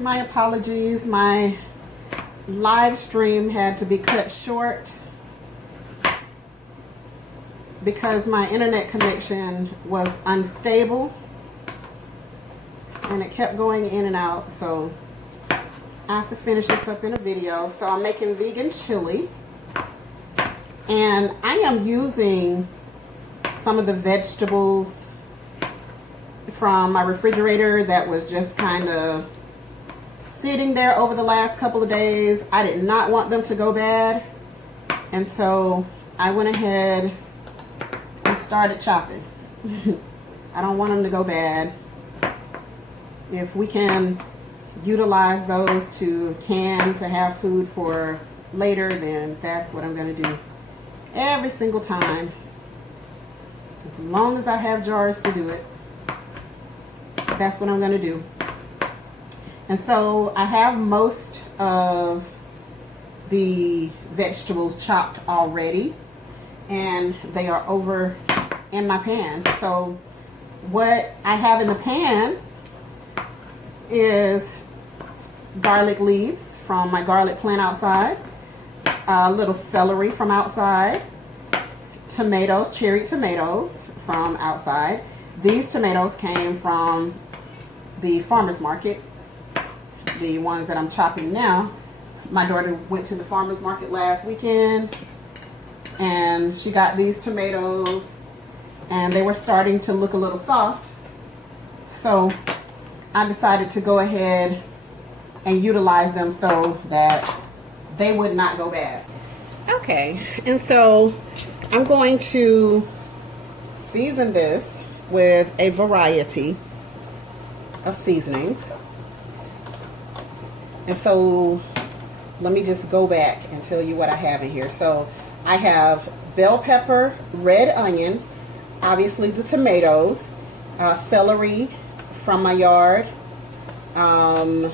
My apologies, my live stream had to be cut short because my internet connection was unstable and it kept going in and out. So I have to finish this up in a video. So I'm making vegan chili, and I am using some of the vegetables from my refrigerator that was just kind of sitting there over the last couple of days. I did not want them to go bad, and so I went ahead and started chopping. I don't want them to go bad. If we can utilize those to can to have food for later, then that's what I'm going to do every single time. As long as I have jars to do it, that's what I'm going to do. And so I have most of the vegetables chopped already, and they are over in my pan. So what I have in the pan is garlic leaves from my garlic plant outside, a little celery from outside, tomatoes, cherry tomatoes from outside. These tomatoes came from the farmer's market, the ones that I'm chopping now. My daughter went to the farmer's market last weekend and she got these tomatoes, and they were starting to look a little soft. So I decided to go ahead and utilize them so that they would not go bad. Okay, and so I'm going to season this with a variety of seasonings. And so let me just go back and tell you what I have in here. So I have bell pepper, red onion, obviously the tomatoes, celery from my yard, and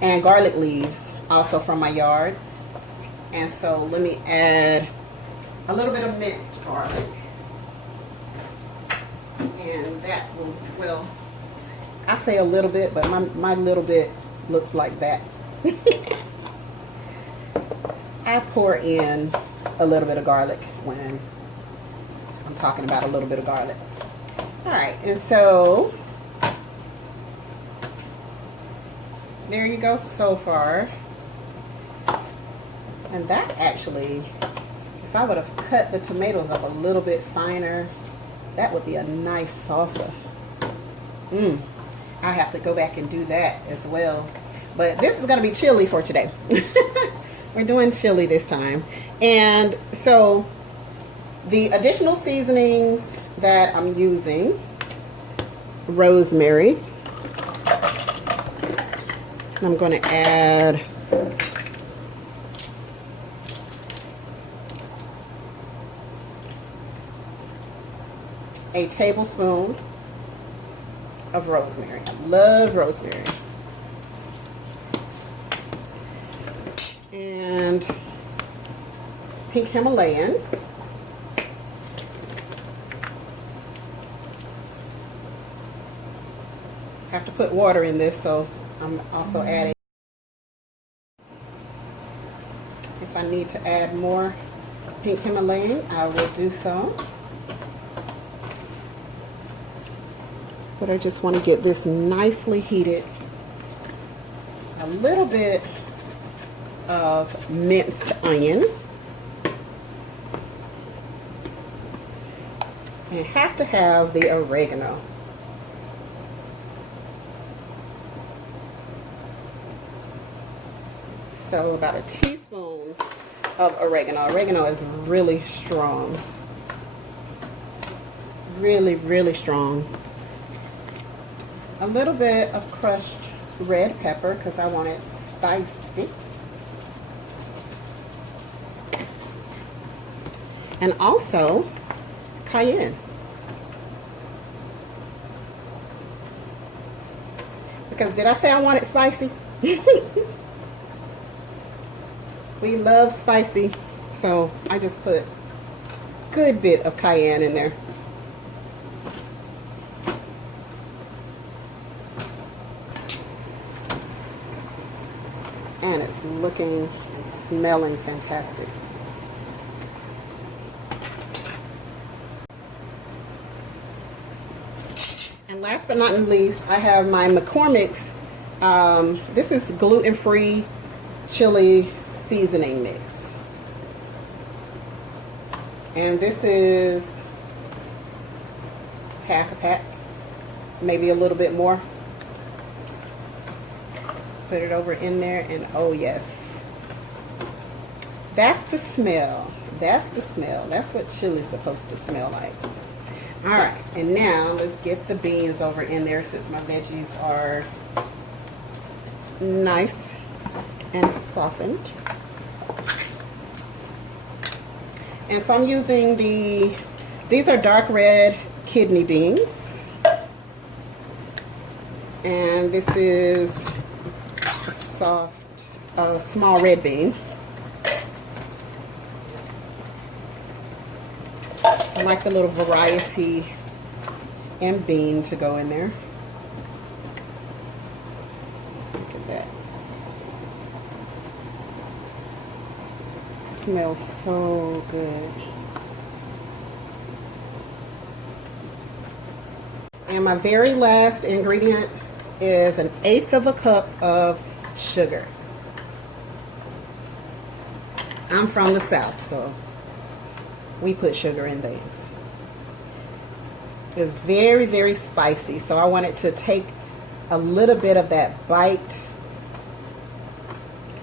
garlic leaves also from my yard. And so let me add a little bit of minced garlic, and that will, well, I say a little bit, but my little bit looks like that. I pour in a little bit of garlic when I'm talking about a little bit of garlic. All right, and so there you go so far. And that actually, if I would have cut the tomatoes up a little bit finer, that would be a nice salsa. I have to go back and do that as well. But this is going to be chili for today. We're doing chili this time. And so the additional seasonings that I'm using: rosemary. And I'm going to add a tablespoon of rosemary. I love rosemary. And pink Himalayan. I have to put water in this, so I'm also adding. If I need to add more pink Himalayan, I will do so. But I just want to get this nicely heated. A little bit of minced onion. And have to have the oregano. So about a teaspoon of oregano. Oregano is really strong. Really, really strong. A little bit of crushed red pepper because I want it spicy. And also cayenne. Because did I say I want it spicy? We love spicy, so I just put a good bit of cayenne in there. And it's looking and smelling fantastic. And last but not least, I have my McCormick's. This is gluten-free chili seasoning mix. And this is half a pack, maybe a little bit more. Put it over in there, and oh yes, that's the smell. That's the smell. That's what chili's supposed to smell like. All right, and now let's get the beans over in there since my veggies are nice and softened. And so I'm using these are dark red kidney beans. And this is a soft, small red bean. I like the little variety and bean to go in there. Look at that. Smells so good. And my very last ingredient is 1/8 of a cup of sugar. I'm from the South, so we put sugar in things. It's very, very spicy, so I wanted to take a little bit of that bite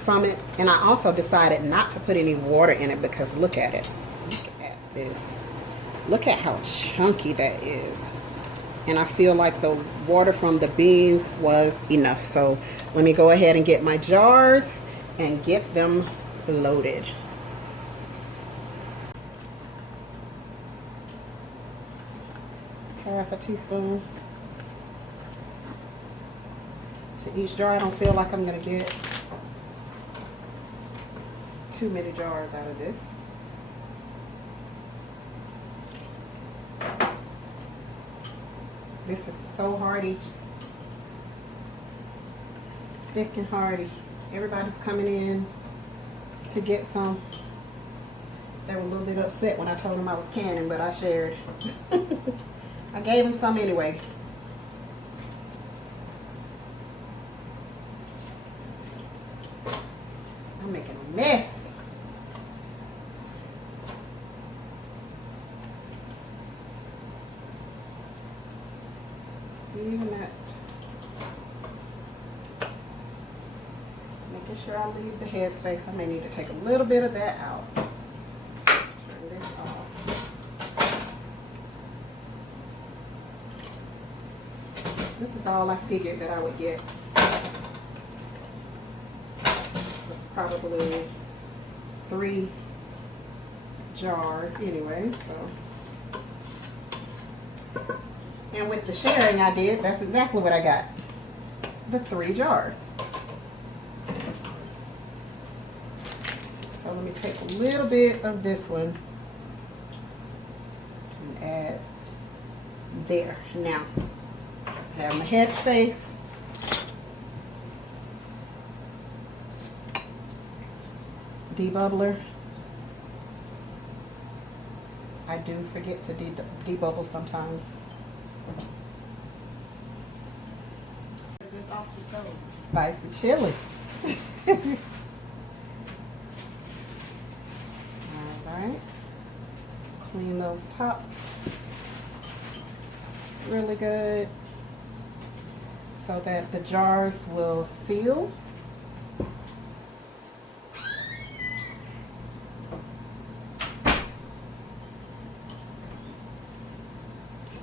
from it. And I also decided not to put any water in it because look at it. Look at this. Look at how chunky that is. And I feel like the water from the beans was enough. So let me go ahead and get my jars and get them loaded. Half a teaspoon to each jar. I don't feel like I'm going to get too many jars out of this. This is so hearty, thick and hearty. Everybody's coming in to get some. They were a little bit upset when I told them I was canning, but I shared. I gave them some anyway. I'm making a mess. Even that. Making sure I leave the head space. I may need to take a little bit of that out. Turn this off. This is all I figured that I would get. It's probably 3 jars anyway, so. And with the sharing I did, that's exactly what I got. The 3 jars. So let me take a little bit of this one and add there. Now, I have my head space. Debubbler. I do forget to debubble sometimes. Is this off the stove? Spicy chili. Alright. Clean those tops really good so that the jars will seal.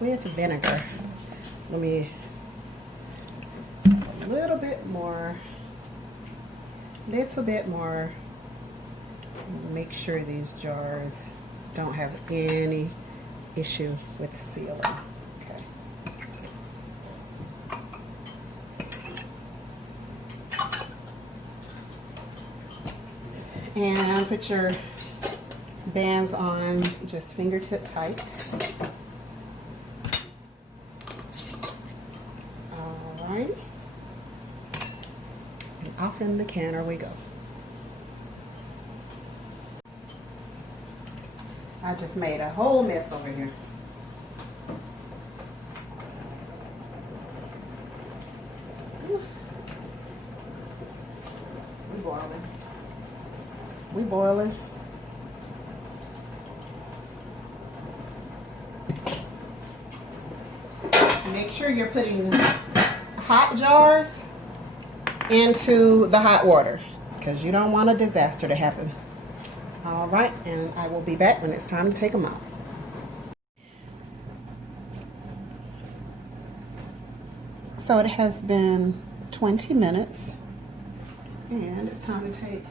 With vinegar. Let me a little bit more, make sure these jars don't have any issue with sealing. Okay. And put your bands on just fingertip tight. off in the canner we go. I just made a whole mess over here. We boiling. We boiling. Make sure you're putting hot jars into the hot water because you don't want a disaster to happen. All right, and I will be back when it's time to take them out. So it has been 20 minutes and it's time to take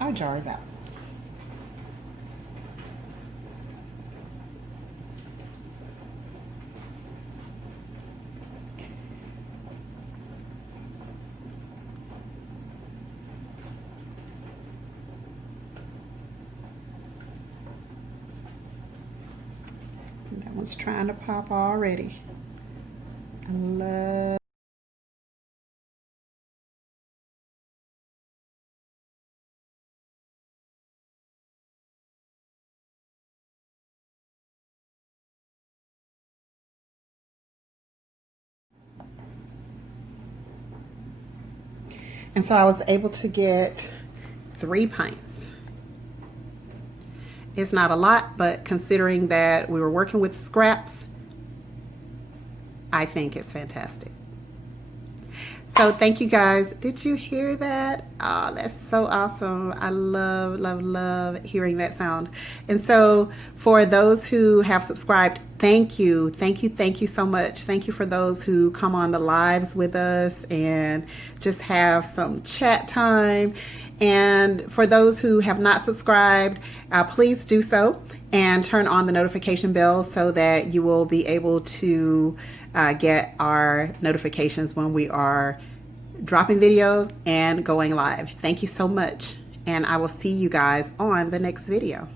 our jars out. That one's trying to pop already. I love. And so I was able to get 3 pints. It's not a lot, but considering that we were working with scraps, I think it's fantastic. So thank you guys. Did you hear that? Oh, that's so awesome. I love, love, love hearing that sound. And so for those who have subscribed, thank you. Thank you. Thank you so much. Thank you for those who come on the lives with us and just have some chat time. And for those who have not subscribed, please do so and turn on the notification bell so that you will be able to get our notifications when we are dropping videos and going live. Thank you so much, and I will see you guys on the next video.